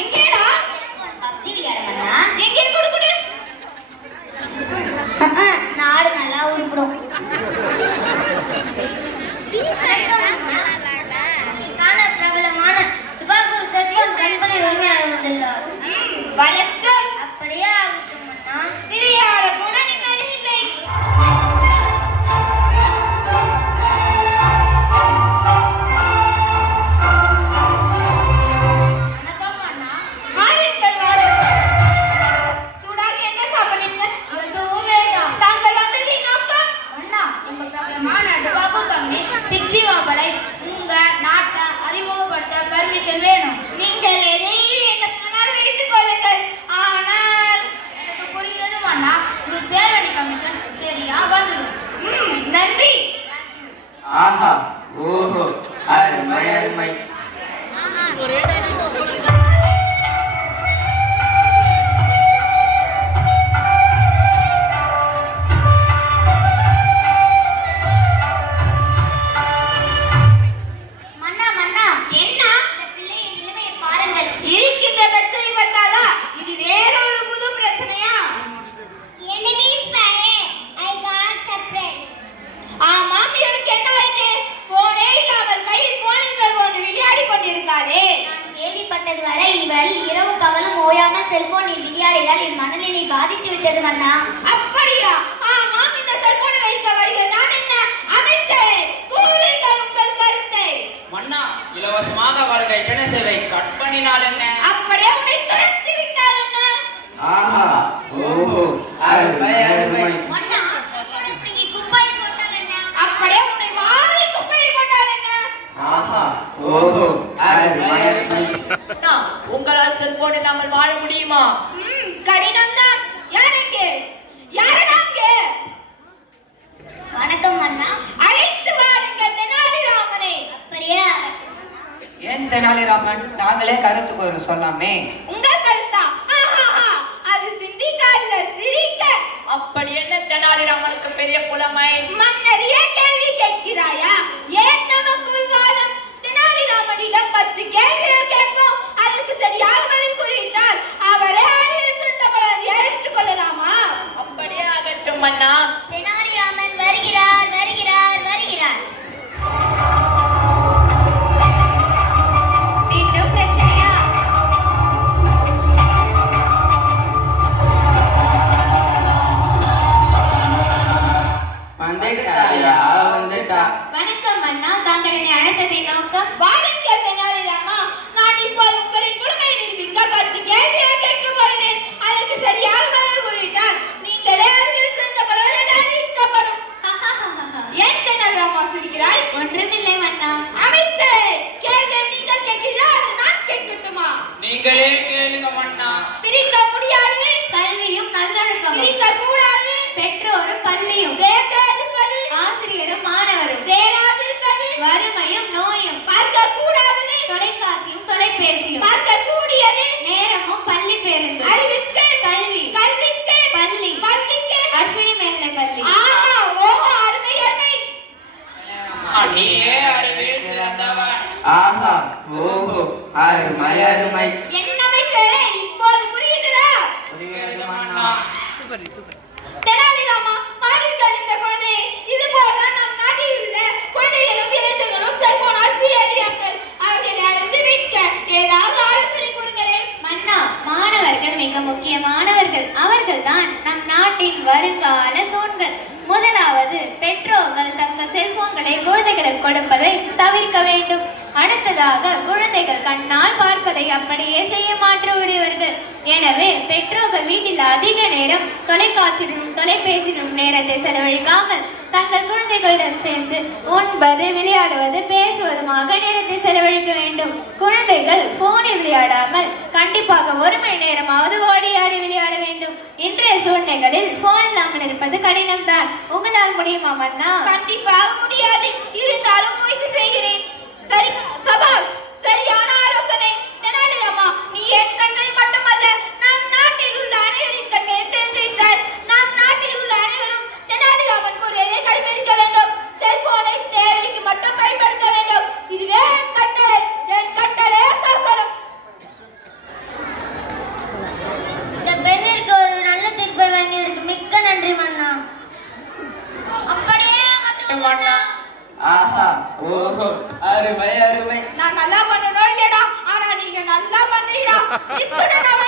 எங்கேடா? PUBG விளையாட மன்னா. எங்கே குடு குடு. நாடு நல்லா உருப்படும். பிரபலமான சுபாகுரு செல்வன் கண்பனை உரிமையாளர் வந்துள்ளார். வளர்ச்சல் அப்படியே ஆகட்டும் மன்னா. விளையாட கூட நிம்மதி இல்லை. வணக்கம் மன்னா. வாருங்கள் வாருங்கள். சூடாக என்ன சாப்பிடுறீங்க? எதுவும் வேண்டாம். தாங்கள் வந்ததின் நோக்கம்? மன்னா, எங்க பிரபலமான டுபாகோ கம்பெனி சிக்ஸி மாம்பழை உங்க நாட்டை அறிமுகப்படுத்த பெர்மிஷன் வேணும். நீங்கள் எதையும் என்ன மன்னர் வைத்துக் கொள்ளுங்கள். ஆனால் எனக்கு புரிகிறது மன்னா. உங்களுக்கு சேர வேண்டிய கமிஷன் சரியா வந்துடும். நன்றி. ஆஹா ஓஹோ அருமை அருமை. மன்னா மன்னா, என்ன? இந்த பிள்ளையின் நிலைமையை பாருங்கள். இருக்கின்ற பிரச்சனை பார்த்தாதா இது வேறொரு புது பிரச்சனையா? ஆமாம், இவனுக்கு என்ன ஆயிட்டு? போனே இல்லாமல் கையில் போன் என்பது ஒன்று விளையாடி கொண்டிருக்காரே. நான் கேள்விப்பட்டது வரை இவள் இரவு பகலும் ஓயாமல் செல்போனில் விளையாடியதால் என் மனநிலை பாதித்து விட்டது மன்னா. அப்படியா? ஆமாம், இந்த செல்போனை வைக்க வருகிறதான் என்ன? அமைச்சரே, கூறுங்கள் உங்கள் கருத்தை. மன்னா, இலவசமாக வழங்க இன்டர்நெட் சேவை கட் பண்ணினால் என்ன? அப்படியே உன்னை துரத்தி விட்டால் என்ன? ஆஹா ஓஹோ அருமை அருமை. மன்னா, செல்போனை பிடுங்கி குப்பையில் போட்டால் என்ன? அப்படியே உன்னை மாறி குப்பையில் போட்டால் என்ன? ஆஹா ஓஹோ அருமை அருமை. அண்ணா, உங்களால் செல்போன் இல்லாமல் வாழ முடியுமா? கடினம்தான். யாருக்கு? யாரடாங்க? வணக்கம் மன்னா. அழைத்து வாருங்கள் தெனாலிராமனை. அப்படியே ஏன் தெனாலிராமன், நாங்களே கருத்து கூற சொல்லாமே. உங்கள் கருத்தா? ஆஹாஹா, அது சிந்திக்க அல்ல சிரிக்க. அப்படி என்ன தெனாலிராமனுக்கு பெரிய புலமை? மன்னரிய கேள்வி கேட்கிறாயா? ஏன் நமக்குள் வாதம்? தெனாலிராமனிடம் 10 கேள்விகள் கேட்போம். அதற்கு சரியாக பதில் கூறிவிட்டால் அவரே அறிவில் சிறந்தவராக ஏற்றுக்கொள்ளலாமா? அப்படியே ஆகட்டும் மன்னா. தெனாலிராமன் வருகிறார் வருகிறார் வருகிறார். மீண்டும் பிரச்சனையா? வந்துட்டாயா வந்துட்டா. வணக்கம் அண்ணா, தாங்கள் என்னை அழைத்ததின் நோக்கம்? வாருங்கள் தெனாலிராமா, நான் இப்போது உங்களின் முழுமையை நிரூபிக்க 10 கேள்விகள் கேட்கப் போகிறேன். அதற்கு சரியாக பதில் கூறிவிட்டால் நீங்களே அறிவில் சிறந்தவராக அறிவிக்கப்படும். ஏன் தெனாலிராமா சிரிக்கிறாய்? ஒன்றுமில்லை மன்னா. அமைச்சரே, கேள்வியை நீங்கள் கேட்கிறீர்களா அது நான் கேட்கட்டுமா? நீங்களே கேளுங்க மன்னா. பிரிக்க முடியாது. கல்வியும் நல்லொழுக்கமும். பிரிக்க கூடாது. பெற்றோரும் பள்ளியும். சேர்ந்து இருப்பது. ஆசிரியரும் மாணவரும். சேராதிருப்பது. வறுமையும் நோயும். பார்க்க கூடாதது. தொலைக்காட்சியும் தொலைபேசியும். பார்க்க கூடியது. நேரமும் பள்ளி பேருந்து. அறிவுக்கு கல்வி. கல்விக்கு பள்ளி. பள்ளிக்கு அஸ்வினி மேல்நிலை பள்ளி. ஆஹா ஓஹோ அருமை அருமை. நீயே அறிவில் சிறந்தவன். ஆஹா ஓஹோ அருமை அருமை. என்ன அமைச்சரே, இப்போது புரியுதா? புரிகிறது மன்னா. மன்னா. தெனாலிராமா, பாருங்கள் இந்த குழந்தையை. இது போல நம் நாட்டில் உள்ள குழந்தைகளும் இளைஞர்களும் செல்போனால் சீரழியார்கள். அவர்களை அறிந்து மீட்க ஏதாவது ஆலோசனை கூறுங்களேன். மன்னா, மாணவர்கள் மிக முக்கியமானவர்கள். அவர்கள்தான் நம் நாட்டின் வருங்கால தூண்கள். முதலாவது, பெற்றோர்கள் தங்கள் செல்போன்களை குழந்தைகளுக்கு கொடுப்பதை தவிர்க்க வேண்டும். அடுத்ததாக, குழந்தைகள் கண்ணால் பார்ப்பதை அப்படியே செய்ய மாற்றமுடையவர்கள். எனவே பெற்றோர்கள் வீட்டில் அதிக நேரம் தொலைக்காட்சியிலும் தொலைபேசியிலும் நேரத்தை செலவழிக்காமல் தங்கள் குழந்தைகளுடன் சேர்ந்து உண்பது, விளையாடுவது, பேசுவதுமாக நேரத்தை செலவழிக்க வேண்டும். குழந்தைகள் போனில் விளையாடாமல் கண்டிப்பாக 1 மணி நேரமாவது ஓடி ஆடி விளையாட வேண்டும். இன்றைய சூழ்நிலைகளில் போன் இல்லாமல் இருப்பது கடினம்தான். உங்களால் முடியுமா மன்னா? கண்டிப்பாக முடியாது. இருந்தாலும் முயற்சி செய்கிறேன். சரி சபாஷ், சரியான ஆலோசனை. தெனாலிராமா, நீ என் கண்ணை மட்டுமல்ல நம் நாட்டில் உள்ள அனைவரின் கண்ணையும் தெரிந்துவிட்டாய். நம் நாட்டில் உள்ள அனைவரும் தெனாலிராமன் கூறியதை கடைபிடிக்க வேண்டும். செல்போனை தேவைக்கு மட்டும் பயன்படுத்த வேண்டும். இதுவே என் கட்டளை. என் கட்டளை சாசனம். இத்துடன் அவை